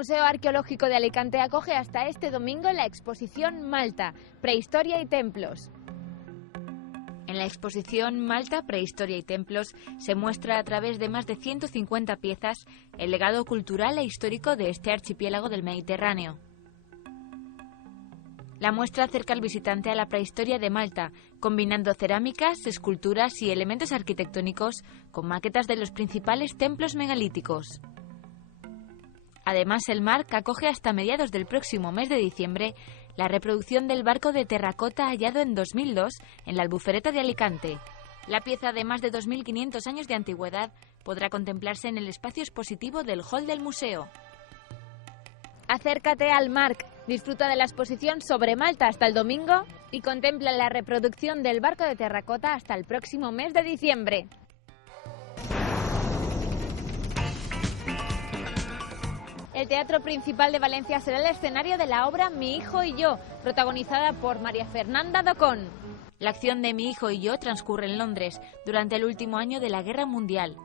Museo Arqueológico de Alicante acoge hasta este domingo la exposición Malta, Prehistoria y Templos. En la exposición Malta, Prehistoria y Templos se muestra a través de más de 150 piezas el legado cultural e histórico de este archipiélago del Mediterráneo. La muestra acerca al visitante a la prehistoria de Malta, combinando cerámicas, esculturas y elementos arquitectónicos con maquetas de los principales templos megalíticos. Además, el MARC acoge hasta mediados del próximo mes de diciembre la reproducción del barco de terracota hallado en 2002 en la Albufereta de Alicante. La pieza de más de 2.500 años de antigüedad podrá contemplarse en el espacio expositivo del hall del museo. Acércate al MARC, disfruta de la exposición sobre Malta hasta el domingo y contempla la reproducción del barco de terracota hasta el próximo mes de diciembre. El Teatro Principal de Valencia será el escenario de la obra Mi hijo y yo, protagonizada por María Fernanda Docón. La acción de Mi hijo y yo transcurre en Londres durante el último año de la Guerra Mundial.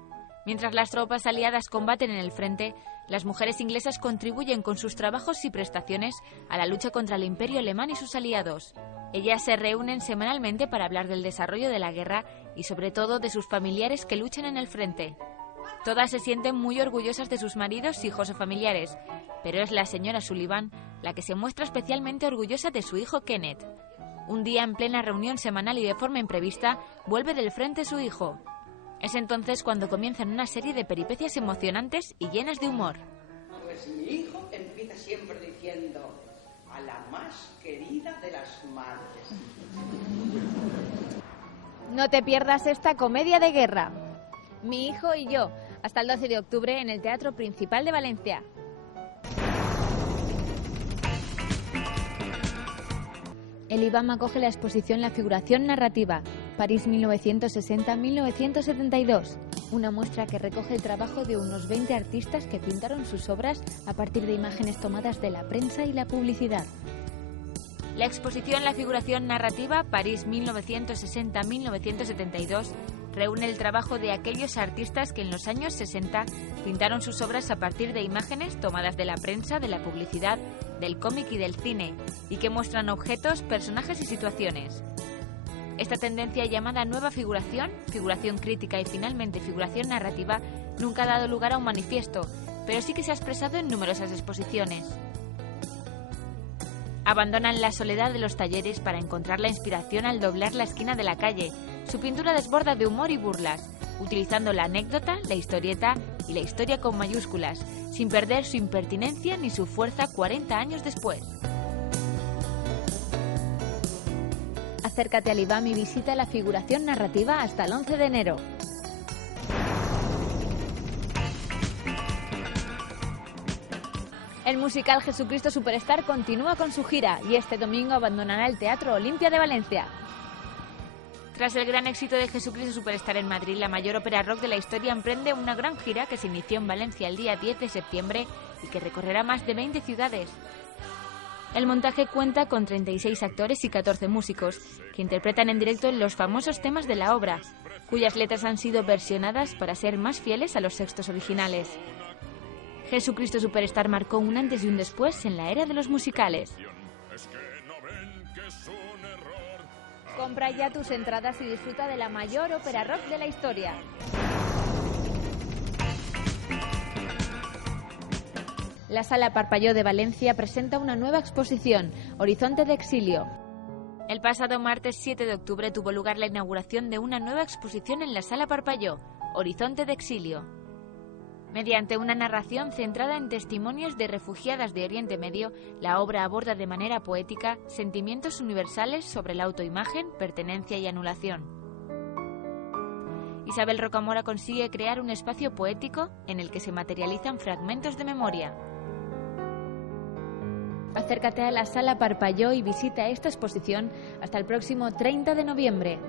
Mientras las tropas aliadas combaten en el frente, las mujeres inglesas contribuyen con sus trabajos y prestaciones a la lucha contra el Imperio alemán y sus aliados. Ellas se reúnen semanalmente para hablar del desarrollo de la guerra y sobre todo de sus familiares que luchan en el frente. Todas se sienten muy orgullosas de sus maridos, hijos o familiares, pero es la señora Sullivan la que se muestra especialmente orgullosa de su hijo Kenneth. Un día, en plena reunión semanal y de forma imprevista, vuelve del frente su hijo. Es entonces cuando comienzan una serie de peripecias emocionantes y llenas de humor. Pues mi hijo empieza siempre diciendo: a la más querida de las madres. No te pierdas esta comedia de guerra. Mi hijo y yo, hasta el 12 de octubre en el Teatro Principal de Valencia. El IBAM acoge la exposición La figuración narrativa, París 1960-1972, una muestra que recoge el trabajo de unos 20 artistas que pintaron sus obras a partir de imágenes tomadas de la prensa y la publicidad. La exposición La figuración narrativa, París 1960-1972, reúne el trabajo de aquellos artistas que en los años 60 pintaron sus obras a partir de imágenes tomadas de la prensa, de la publicidad, del cómic y del cine, y que muestran objetos, personajes y situaciones. Esta tendencia llamada nueva figuración, figuración crítica y finalmente figuración narrativa, nunca ha dado lugar a un manifiesto, pero sí que se ha expresado en numerosas exposiciones. Abandonan la soledad de los talleres para encontrar la inspiración al doblar la esquina de la calle. Su pintura desborda de humor y burlas, utilizando la anécdota, la historieta y la historia con mayúsculas, sin perder su impertinencia ni su fuerza 40 años después. Acércate al IBAM y visita la figuración narrativa hasta el 11 de enero. El musical Jesucristo Superstar continúa con su gira y este domingo abandonará el Teatro Olimpia de Valencia. Tras el gran éxito de Jesucristo Superstar en Madrid, la mayor ópera rock de la historia emprende una gran gira que se inició en Valencia el día 10 de septiembre y que recorrerá más de 20 ciudades. El montaje cuenta con 36 actores y 14 músicos, que interpretan en directo los famosos temas de la obra, cuyas letras han sido versionadas para ser más fieles a los textos originales. Jesucristo Superstar marcó un antes y un después en la era de los musicales. Compra ya tus entradas y disfruta de la mayor ópera rock de la historia. La Sala Parpalló de Valencia presenta una nueva exposición, Horizonte de Exilio. El pasado martes 7 de octubre tuvo lugar la inauguración de una nueva exposición en la Sala Parpalló, Horizonte de Exilio. Mediante una narración centrada en testimonios de refugiadas de Oriente Medio, la obra aborda de manera poética sentimientos universales sobre la autoimagen, pertenencia y anulación. Isabel Rocamora consigue crear un espacio poético en el que se materializan fragmentos de memoria. Acércate a la Sala Parpalló y visita esta exposición hasta el próximo 30 de noviembre.